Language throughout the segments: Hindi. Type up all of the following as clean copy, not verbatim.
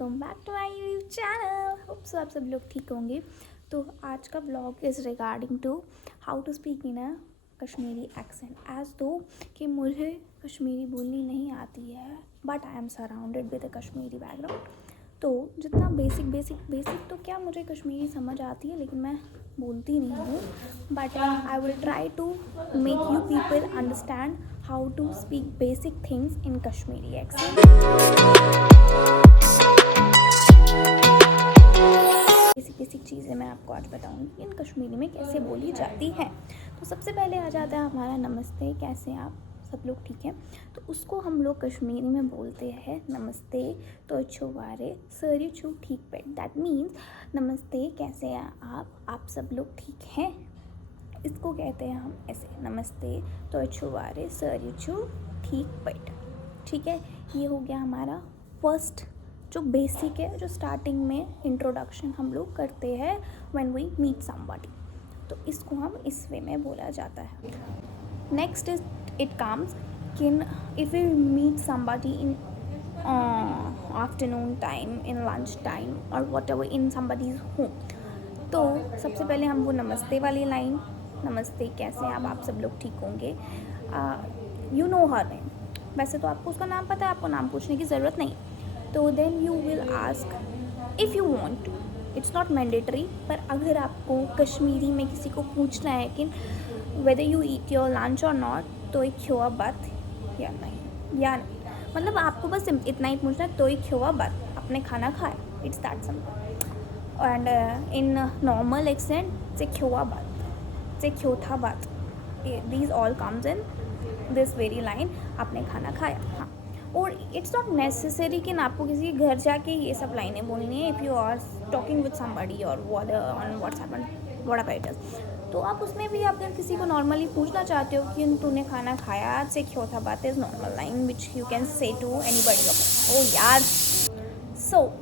Welcome back to my YouTube channel. Hope so आप सब लोग ठीक होंगे। तो आज का blog is regarding to how to speak in a Kashmiri accent, as though कि मुझे कश्मीरी बोलनी नहीं आती है, but I am surrounded with a Kashmiri background. तो जितना बेसिक तो क्या मुझे कश्मीरी समझ आती है, लेकिन मैं बोलती नहीं हूँ। But I will try to make you people understand how to speak basic things in Kashmiri accent. Basic चीज़ें मैं आपको आज बताऊंगी इन कश्मीरी में कैसे बोली जाती हैं। तो सबसे पहले आ जाता है हमारा नमस्ते। कैसे आप सब लोग ठीक हैं? तो उसको हम लोग कश्मीरी में बोलते हैं नमस्ते तो छुवारे सर छू ठीक पेट। दैट मीन्स नमस्ते, कैसे हैं आप सब लोग ठीक हैं। इसको कहते हैं हम ऐसे, नमस्ते तो छुवारे सर छू ठीक पेट। ठीक है, ये हो गया हमारा फर्स्ट जो बेसिक है, जो स्टार्टिंग में इंट्रोडक्शन हम लोग करते हैं व्हेन वी मीट समबडी। तो इसको हम इस वे में बोला जाता है। Next is it comes kin if you meet somebody in afternoon time, in lunch time और whatever in somebody's home, तो सबसे पहले हम वो नमस्ते वाली लाइन, नमस्ते कैसे हैं आप सब लोग ठीक होंगे, यू नो हर नेम। वैसे तो आपको उसका नाम पता है, आपको नाम पूछने की ज़रूरत नहीं। तो then you will ask if you want to, it's not mandatory, पर अगर आपको कश्मीरी में किसी को पूछना है कि whether you eat your lunch और नॉट, तो एक ख्योआ बात या नहीं, मतलब आपको बस इतना ही पूछना है, तो एक ख्योआ बात, आपने खाना खाया, it's that simple. And in normal accent से ख्योआ बात, से ख्योथा बात, these all comes in this very line, आपने खाना खाया। हाँ, और इट्स नॉट नेसेसरी कि आपको किसी के घर जाके ये सब लाइनें बोलनी है। If you are talking with somebody और on WhatsApp and whatever it is, तो आप उसमें भी अगर किसी को नॉर्मली पूछना चाहते हो कि तूने खाना खाया, आज से क्यों था बात, is normal line which you can say to anybody. ओ यार, सो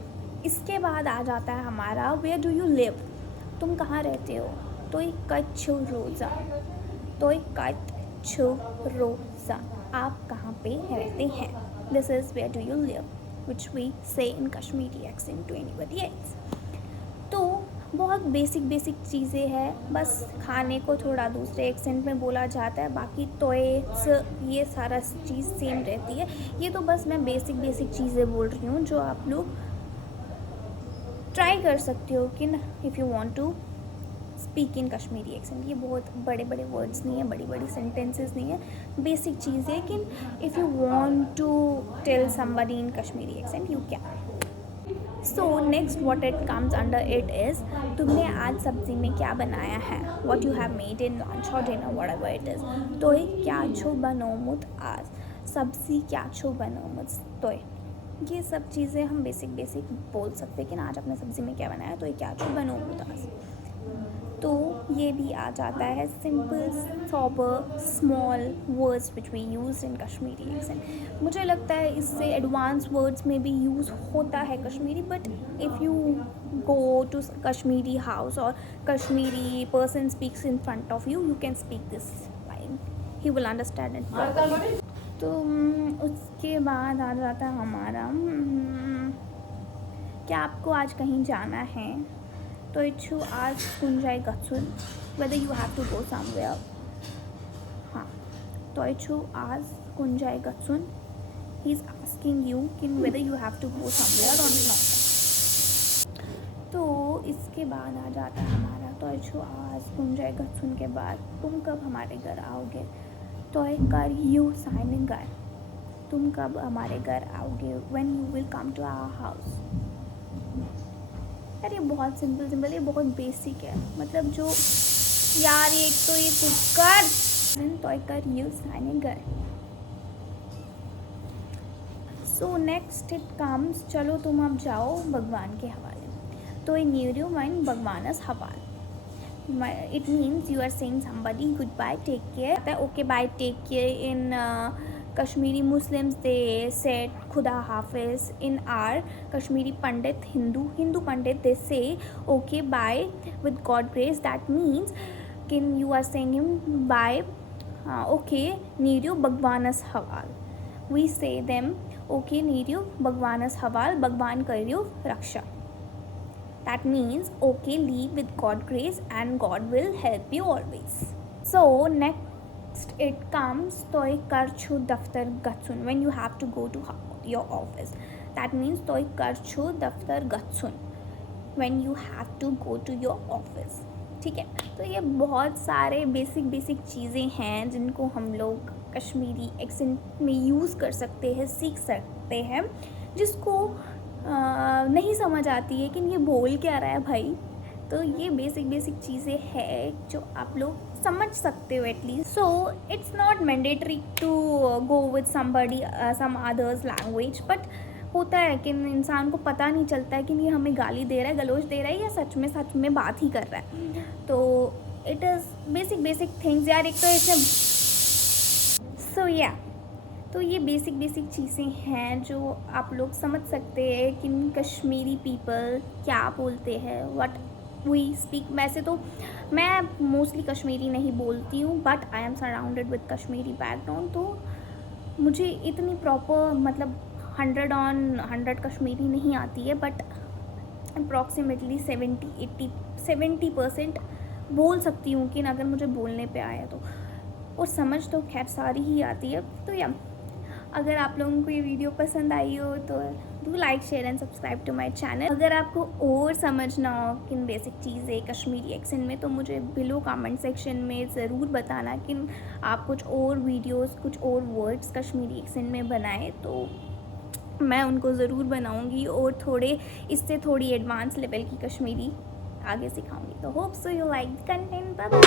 इसके बाद आ जाता है हमारा वेयर डू यू लिव, तुम कहाँ रहते हो। तो एक कच्छ रोज़ा, तो एक कच्छ रोज़ा, आप कहाँ पे रहते हैं। This is where do you live which we say in Kashmiri accent to anybody else. तो बहुत बेसिक चीज़ें हैं, बस खाने को थोड़ा दूसरे एक्सेंट में बोला जाता है, बाकी टॉयस ये सारा चीज़ सेम रहती है। ये तो बस मैं बेसिक चीज़ें बोल रही हूँ जो आप लोग ट्राई कर सकते हो कि ना, if you want to speak in Kashmiri accent. ये बहुत बड़े वर्ड्स नहीं है, बड़ी सेंटेंसेस नहीं है, बेसिक चीज़ है कि if you want to tell somebody in Kashmiri accent you can. So next what it comes under it is, तुमने आज सब्जी में क्या बनाया है, what you have made in lunch और डिनर व्हाटएवर इट इज़। तो क्या छो बनोमुत आज, सब्जी क्या छो बनोमुत। तो ये सब चीज़ें हम बेसिक बोल सकते हैं कि आज अपने सब्ज़ी में क्या बनाया, तो क्या छो बनोमुत आज। तो ये भी आ जाता है simple sober small words which we use in Kashmiri accent. मुझे लगता है इससे एडवांस वर्ड्स में भी यूज़ होता है Kashmiri, but if you go to Kashmiri house और Kashmiri person speaks in front of you, you can speak this line, he will understand it. तो उसके बाद आ जाता है हमारा क्या आपको आज कहीं जाना है, तो इच्छू आज कुंजाई गत्सुन, whether you have to go somewhere. हाँ, तो इच्छू आज कुंजाई गत्सुन, ही इज आस्किंग यू कि whether you have to go somewhere और नॉट। तो इसके बाद आ जाता है हमारा तो इच्छू आज कुंजाई गत्सुन के बाद तुम कब हमारे घर आओगे। तो कर यू साइन घर, तुम कब हमारे घर आओगे, when you will come to our house. यार ये बहुत सिंपल, ये बहुत बेसिक है, मतलब जो यार एक तो ये कुकर तो कर यू साइन घर। सो नेक्स्ट इट कम्स, चलो तुम अब जाओ भगवान के हवाले। तो न्यूरियो माइन भगवानस हवाल, it means you are saying somebody good bye take care. Okay bye take care in Kashmiri Muslims they said Khuda Hafiz. In our Kashmiri Pandit, Hindu Pandit, they say okay bye with God grace. That means you are saying him bye, okay Niru Bhagwanas Hawal. We say them okay नीड यू भगवानस हवाल, भगवान कर रही रक्षा. That means okay, leave with God grace and God will help you always. So next it comes toy karchu daftar gatsun when you have to go to your office. That means toy karchu daftar gatsun when you have to go to your office. ठीक है, तो ये बहुत सारे बेसिक चीज़ें हैं जिनको हम लोग कश्मीरी एक्सेंट में यूज़ कर सकते हैं, सीख सकते हैं, जिसको नहीं समझ आती है कि ये बोल क्या रहा है भाई. तो ये बेसिक चीज़ें हैं जो आप लोग समझ सकते हो at least. So it's not mandatory to go with somebody some others language, but होता है कि इंसान को पता नहीं चलता है कि ये हमें गाली दे रहा है, गलोच दे रहा है या सच में बात ही कर रहा है. तो इट इज़ बेसिक थिंग्स यार. एक तो इसमें सो या तो ये बेसिक चीज़ें हैं जो आप लोग समझ सकते हैं कि कश्मीरी पीपल क्या बोलते हैं, व्हाट वी स्पीक. वैसे तो मैं मोस्टली कश्मीरी नहीं बोलती हूँ, but I am surrounded with Kashmiri background. तो मुझे इतनी प्रॉपर मतलब 100 कश्मीरी नहीं आती है, बट अप्रॉक्सीमेटली 70% बोल सकती हूँ कि अगर मुझे बोलने पे आया तो. और समझ तो खैर सारी ही आती है. तो या अगर आप लोगों को ये वीडियो पसंद आई हो तो do like share and subscribe to my channel. अगर आपको और समझना हो किन बेसिक चीज़ें कश्मीरी एक्सेंट में, तो मुझे बिलो कमेंट सेक्शन में ज़रूर बताना कि आप कुछ और वीडियोस, कुछ और वर्ड्स कश्मीरी एक्सेंट में बनाएं, तो मैं उनको ज़रूर बनाऊंगी और इससे थोड़ी एडवांस लेवल की कश्मीरी आगे सिखाऊंगी. तो hope so you like the content. Bye bye.